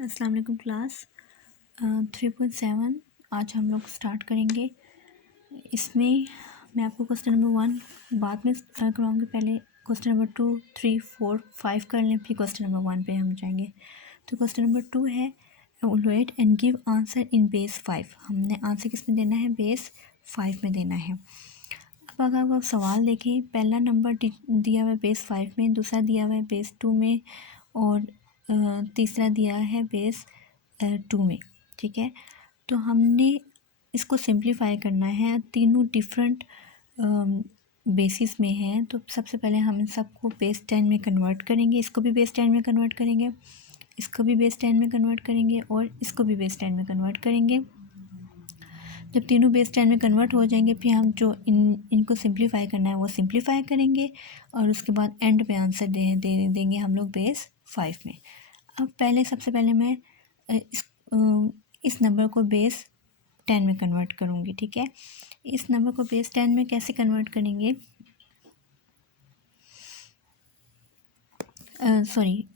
अस्सलाम वालेकुम क्लास 3.7 आज हम लोग स्टार्ट करेंगे। इसमें मैं आपको क्वेश्चन नंबर 1 बाद में करवाऊँगी। पहले क्वेश्चन नंबर 2, 3, 4, 5 कर लें, फिर क्वेश्चन नंबर 1 पे हम जाएंगे। तो क्वेश्चन नंबर 2 है evaluate and give answer in base 5। हमने आंसर किस में देना है? बेस 5 में देना है। अब अगर आप सवाल देखें, पहला नंबर दिया हुआ है बेस 5 में, दूसरा दिया हुआ है बेस 2 में और तीसरा दिया है बेस 2 में। ठीक है, तो हमने इसको सिंप्लीफाई करना है। तीनों डिफरेंट बेसिस में हैं, तो सबसे पहले हम इन सबको बेस 10 में कन्वर्ट करेंगे। इसको भी बेस 10 में कन्वर्ट करेंगे, इसको भी बेस 10 में कन्वर्ट करेंगे और इसको भी बेस 10 में कन्वर्ट करेंगे। जब तीनों बेस 10 में कन्वर्ट हो जाएंगे, फिर हम जो इनको सिंप्लीफाई करना है वो सिंप्लीफाई करेंगे और उसके बाद एंड पे आंसर देंगे हम लोग बेस 5 में। अब सबसे पहले मैं इस नंबर को बेस 10 में कन्वर्ट करूँगी। ठीक है, इस नंबर को बेस 10 में कैसे कन्वर्ट करेंगे?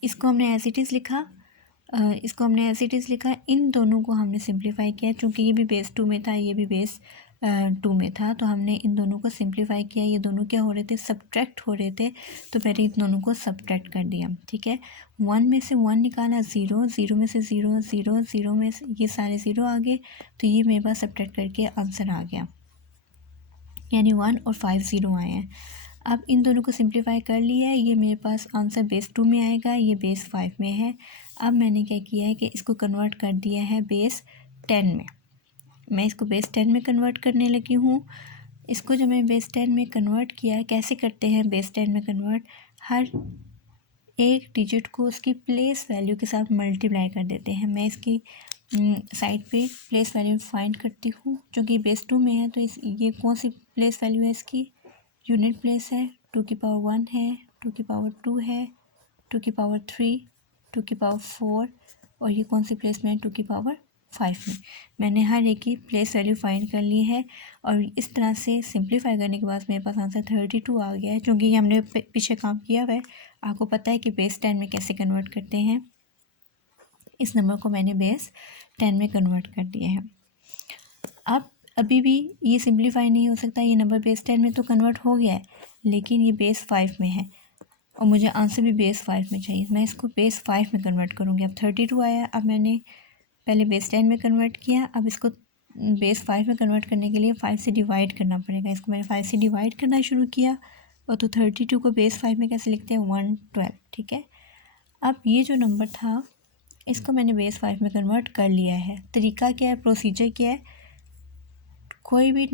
इसको हमने एज इट इज़ लिखा, इन दोनों को हमने सिंप्लीफाई किया। चूँकि ये भी बेस 2 में था, ये भी बेस 2 में था, तो हमने इन दोनों को सिंप्लीफाई किया। ये दोनों क्या हो रहे थे? सब्ट्रैक्ट हो रहे थे, तो मैंने इन दोनों को सब्ट्रैक्ट कर दिया। ठीक है, 1 में से 1 निकाला, 0, 0 में से 0, 0, 0 में से ये सारे 0 आ गए, तो ये मेरे पास सब्ट्रैक्ट करके आंसर आ गया, यानी 1 और 5 0 आए हैं। अब इन दोनों को सिंप्लीफाई कर लिया है, ये मेरे पास आंसर बेस 2 में आएगा, ये बेस 5 में है। अब मैंने क्या किया है कि इसको कन्वर्ट कर दिया है बेस 10 में। मैं इसको बेस 10 में कन्वर्ट करने लगी हूँ। इसको जब मैं बेस 10 में कन्वर्ट किया, कैसे करते हैं बेस 10 में कन्वर्ट? हर एक डिजिट को उसकी प्लेस वैल्यू के साथ मल्टीप्लाई कर देते हैं। मैं इसकी साइड पे प्लेस वैल्यू फाइंड करती हूँ। क्योंकि बेस 2 में है, तो ये कौन सी प्लेस वैल्यू है? इसकी यूनिट प्लेस है, 2 की पावर 1 है, 2 की पावर 2 है, 2 की पावर 3, 2 की पावर 4 और ये कौन सी प्लेस में है? 2 की पावर 5 में। मैंने हर एक की प्लेस वैल्यू फाइंड कर ली है और इस तरह से सिंप्लीफाई करने के बाद मेरे पास आंसर 32 आ गया है। क्योंकि ये हमने पीछे काम किया हुआ है, आपको पता है कि बेस 10 में कैसे कन्वर्ट करते हैं। इस नंबर को मैंने बेस 10 में कन्वर्ट कर दिया है। अब अभी भी ये सिंप्लीफाई नहीं हो सकता, ये नंबर बेस 10 में तो कन्वर्ट हो गया है, लेकिन ये बेस 5 में है और मुझे आंसर भी बेस 5 में चाहिए। मैं इसको बेस 5 में कन्वर्ट करूँगी। अब 32 आया, अब मैंने पहले बेस 10 में कन्वर्ट किया, अब इसको बेस 5 में कन्वर्ट करने के लिए 5 से डिवाइड करना पड़ेगा। इसको मैंने 5 से डिवाइड करना शुरू किया और तो 32 को बेस 5 में कैसे लिखते हैं? 112। ठीक है, अब ये जो नंबर था इसको मैंने बेस 5 में कन्वर्ट कर लिया है। तरीका क्या है, प्रोसीजर क्या है? कोई भी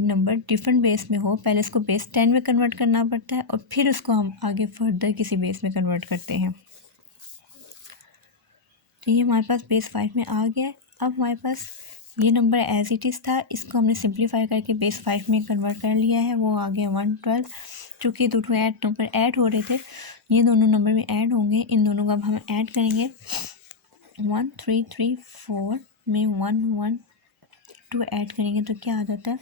नंबर डिफरेंट बेस में हो, पहले इसको बेस 10 में कन्वर्ट करना पड़ता है और फिर उसको हम आगे फर्दर किसी बेस में कन्वर्ट करते हैं। तो ये हमारे पास बेस 5 में आ गया है। अब हमारे पास ये नंबर एज इट इज़ था, इसको हमने सिंप्लीफाई करके बेस 5 में कन्वर्ट कर लिया है, वो आ गया 112। चूँकि दोनों नंबर ऐड हो रहे थे, ये दोनों नंबर में ऐड होंगे, इन दोनों को अब हम ऐड करेंगे। 1 3 3 4 में 1 1 2 ऐड करेंगे तो क्या आ जाता है?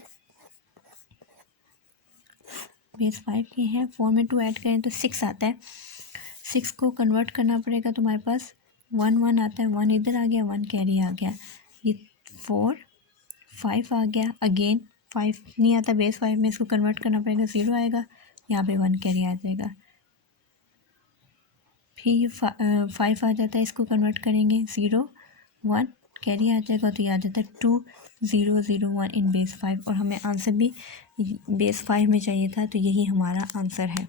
बेस 5 के हैं, 4 में 2 ऐड करें तो 6 आता है। 6 को कन्वर्ट करना पड़ेगा, तो हमारे पास 1 1 आता है, 1 इधर आ गया, 1 कैरी आ गया, ये 4 5 आ गया। अगेन 5 नहीं आता बेस 5 में, इसको कन्वर्ट करना पड़ेगा, 0 आएगा, यहाँ पे 1 कैरी आ जाएगा। फिर ये 5 आ जाता है, इसको कन्वर्ट करेंगे, 0 1 कैरी आ जाएगा, तो ये आ जाता है 2 0 0 1 इन बेस 5 और हमें आंसर भी बेस 5 में चाहिए था, तो यही हमारा आंसर है।